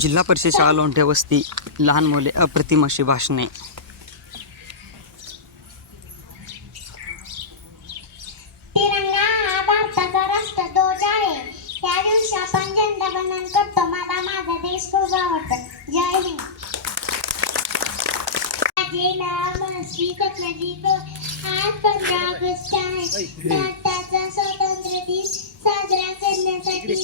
जिल्हा परिषद शाळा लोंढे वस्ती लहान मुले अप्रतिम अशी भाषणे. स्वातंत्र्य दिन साजरा करण्यासाठी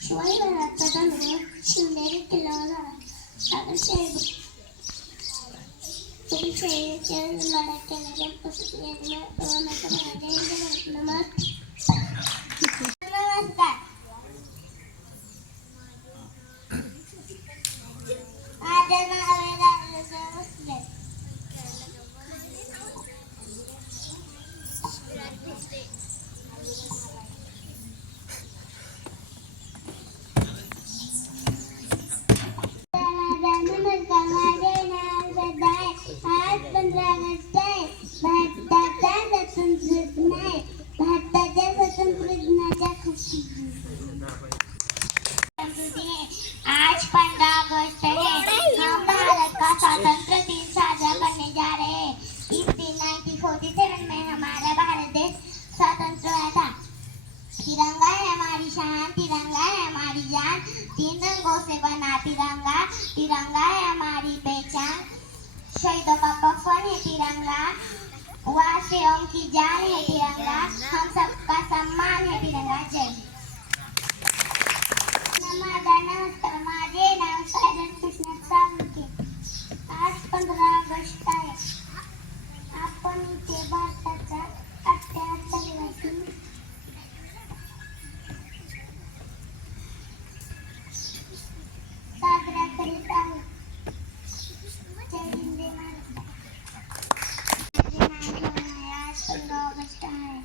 शिवाजी महाराजांबद्दल जन्म शिवनेरी किल्ल्यावर झाला नमस्कार. आज पंद्रह अगस्त है। हम भारत का स्वतंत्र दिन साझा करने जा रहे हैं? इस दिन 1947 में हमारा भारत देश स्वतंत्र हुआ था। तिरंगा है हमारी शान, तिरंगा है हमारी जान। तीन रंगों से बना तिरंगा। तिरंगा है हमारी पहचान। शहीदों का कफन है तिरंगा वासियों की जान है तिरंगा हम सबका सम्मान है तिरंगा जय हिंद. माझा नमस्कार माझे नाव साजन कृष्ण साळुंके आज पंधरा ऑगस्ट आहे आपण इथे भारताचा अठ्ठ्याहत्तर रहिवासी साजरा करीत आहोत जय हिंद जय महाराष्ट्र माझे नाव आहे, आज पंधरा ऑगस्ट आहे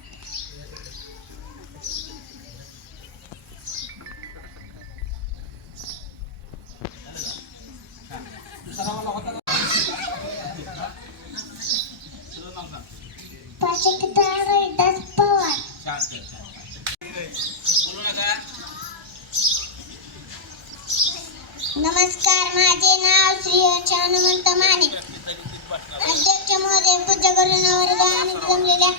पवार नमस्कार माझे नाव श्री हनुमंत माने. अध्यक्ष महोदय पूज्य गुरुनावर आणि जमलेल्या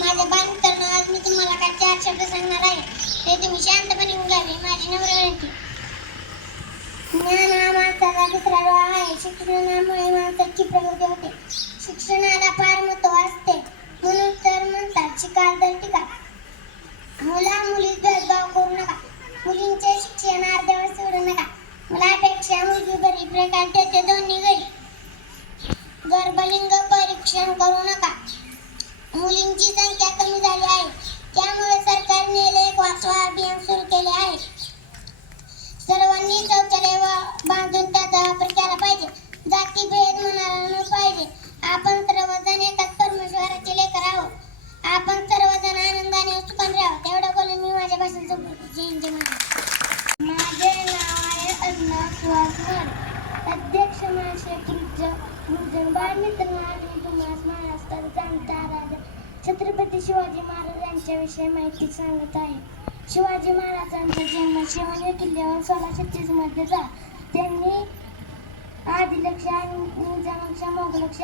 माझ्या बांधकरण आज मी तुम्हाला काय चार शब्द सांगणार आहे? ते तुम्ही शांतपणे उगावे माझी नम्र विनंती. ज्ञान हा माणसाचा दुसरा डोळा आहे. शिक्षणामुळे माणसाची प्रगती होते. शिक्षणाला फार महत्त्व असते. मुला मुली भेदभाव करू नका. मुलींचे शिक्षण अर्ध्यावर सोडू नका. मुलापेक्षा मुलगी बरी प्रकार त्याचे दोन्ही गर्भलिंग परीक्षण करू नका. मुलींची संख्या कमी झाली आहे. त्यामुळे सरकारने एक वाचवा अभियान सुरू केले आहे. सर्वांनी शौचालय बांधून त्याचा वापर केला पाहिजे जातीभेद म्हणाला न पाहिजे आपण सर्वजण एकाच परमेश्वराचे लेकर आहोत आपण सर्वजण आनंदाने सुखाने राहावं तेवढं बोलून मी माझ्या भाषण संपवते जय हिंद, जय महाराष्ट्र. माझे नाव आहे अज्ञा सुहास मोरे अध्यक्ष महाशय पूज्य गुरुजन बाळमित्र आणि तुम्हाला महाराष्ट्रात जाणता राजा. छत्रपती शिवाजी महाराज यांच्याविषयी माहिती सांगत आहे शिवाजी महाराजांचा जन्म शिवाजी किल्ल्यावर सोळाशे तीसमध्ये झाला. त्यांनी आदिलक्ष आणि निजामक्ष मोगलक्ष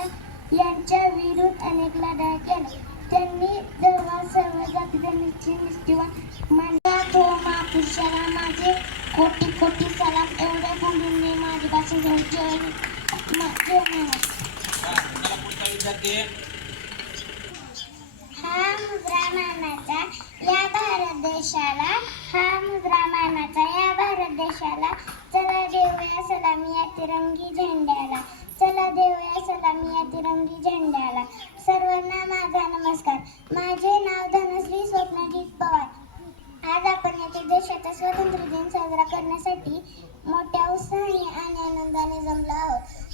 यांच्या विरुद्ध अनेक लढाया केल्या. त्यांनी दरबार सर्व जातीधर्मीची धर्माची निष्ठेवान तो महापुरुषाला माझे कोटी कोटी सलाम. एवढ्या बोलून मी माझी भाषण घेऊन जय महाराज हा मुद्रा मानाचा या भारत देशाला. हा मुद्रा मानाचा या भारत देशाला. चला देऊया सलामी या तिरंगी झेंड्याला. चला देऊया सलामी या तिरंगी झेंड्याला. सर्वांना माझा नमस्कार. माझे नाव धनश्री स्वप्नजीत पवार. आज आपण येथे देशाचा स्वातंत्र्य दिन साजरा करण्यासाठी मोठ्या उत्साहाने आणि आनंदाने जमलो आहोत.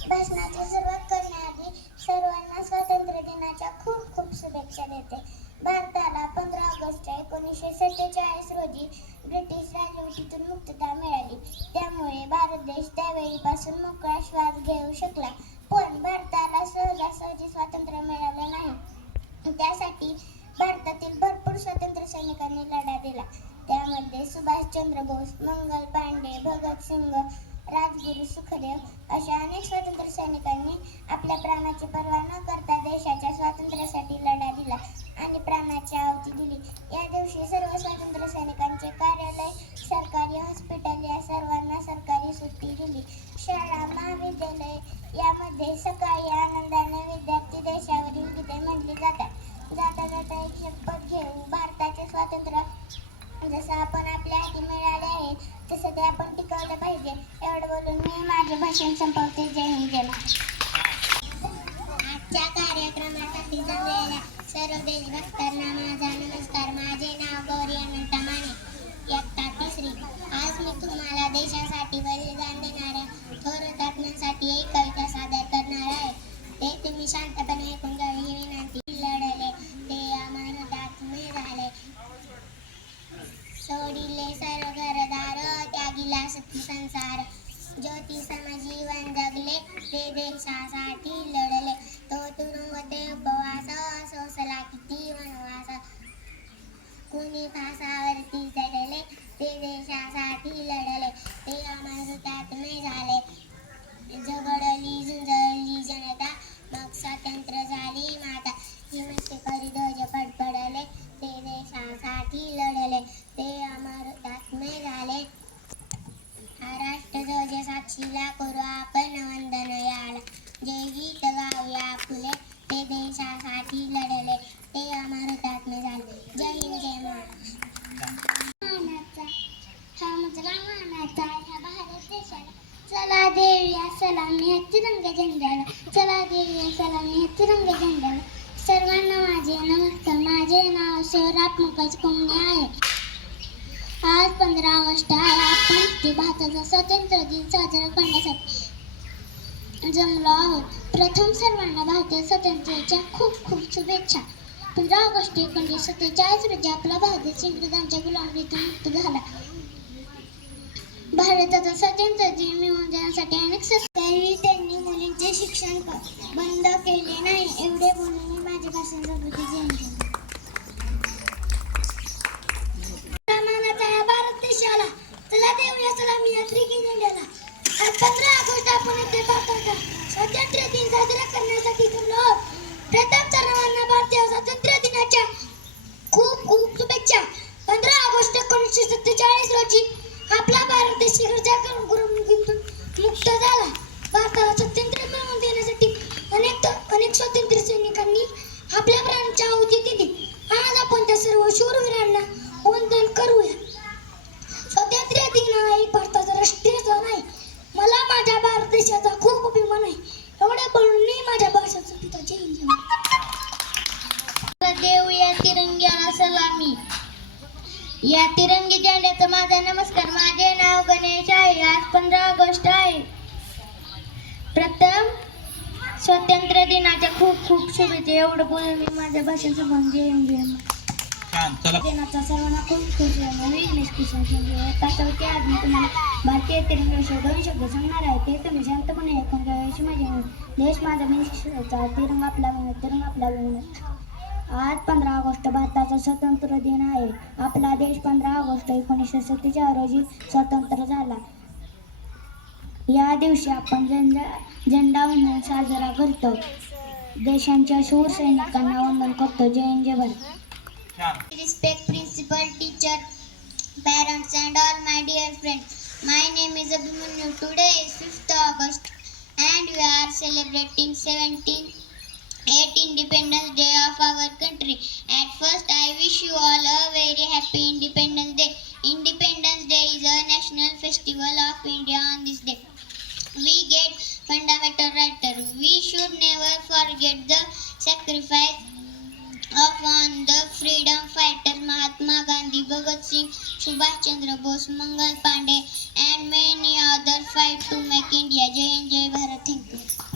ब्रिटिश राजवटीतून मुक्तता मिळाली त्यामुळे भारत देश त्यावेळीपासून मोकळा श्वास घेऊ शकला. पण भारताला सहजासहजी स्वातंत्र्य मिळालं नाही. त्यासाठी भारतातील भरपूर स्वातंत्र्य सैनिकांनी लढा दिला. त्यामध्ये सुभाषचंद्र बोस मंगल पांडे भगतसिंग राजगुरू सुखदेव अशा अनेक स्वातंत्र्य सैनिकांनी आपल्या प्राणाची पर्वा न करता देशाच्या स्वातंत्र्यासाठी लढा दिला आणि प्राणाची आहुती दिली. या दिवशी सर्व यामध्ये सकाळी आनंदाने विद्यार्थी देशावरील गीते म्हटली जातात. जाता जाता एक शपथ घेऊ भारताचे स्वातंत्र्य जसं आपण आपल्या हाती मिळाले आहे तसं ते आपण टिकवलं पाहिजे. एवढं बोलून मी माझे भाषण संपवते. जय हिंद जय आजच्या कार्यक्रमासाठी जमलेल्या सर्व देशभक्तांना माझा नमस्कार. देऊया सलामी या झेंड्याला चला देऊया सलामी या झेंड्याला सर्वांना माझे नमस्कार माझे नाव शहरात मुकज कुमणे आहे. आज पंधरा ऑगस्ट आहे. आपण ते भारताचा स्वातंत्र्य दिन साजरा करण्यासाठी जमलो आहोत. प्रथम सर्वांना भारतीय स्वातंत्र्याच्या खूप खूप शुभेच्छा. पंधरा ऑगस्ट एकोणीसशे सत्तेचाळीस रोजी आपला भारत इंग्रजांच्या गुलामीतून मुक्त झाला. भारताचा स्वातंत्र्य दिन मिळवून देण्यासाठी अनेक सरकारी त्यांनी मुलींचे शिक्षण बंद केले नाही एवढे बोलून मी माझे भाषण संपवते. जय हिंद. भारत देशाला चला देऊया चला मी यात्री इंडियाला आज पंधरा ऑगस्ट आपण इथे भारताचा स्वातंत्र्य दिन साजरा करण्यासाठी जमलो आहोत. प्रथम सर्वांना भारतीय स्वातंत्र्य दिनाच्या खूप खूप शुभेच्छा पंधरा ऑगस्ट एकोणीसशे सत्तेचाळीस रोजी खूप शुभेच्छा एवढं बोलून मी माझ्या हिंद, जय महाराष्ट्र. छान चला. दिनाचा सर्वांना खूप खूप मी विघ्नेश किशन आज मी तुम्हाला भारतीय तिरंगा विषयी दोन शब्द सांगणार आहे. ते तुम्ही शांतपणे ऐकून माझी विनंती. देश माझा मी तिरंगा आपला विनंती तिरंगा आपला विनंती. आज पंधरा ऑगस्ट भारताचा स्वतंत्र दिन आहे. आपला देश पंधरा ऑगस्ट एकोणीसशे सत्तेचाळीस रोजी स्वतंत्र झाला. या दिवशी आपण झेंडा झेंडा साजरा करतो. देशांच्या शूर सैनिकांना वंदन करतो जय हिंद, जय Bharat respect principal teacher parents and all my dear friends my name is abhimanyu today is 5th august and we are celebrating 17 8 independence day of our country at first i wish you all a very happy independence day independence day is a national festival of india on this day we get fundamental writer. We should never forget the sacrifice of on the freedom fighters Mahatma Gandhi, Bhagat Singh, Subhash Chandra Bose, Mangal Pandey, and many others fight to make India. Jai Hind, Jai Bharat. Thank you.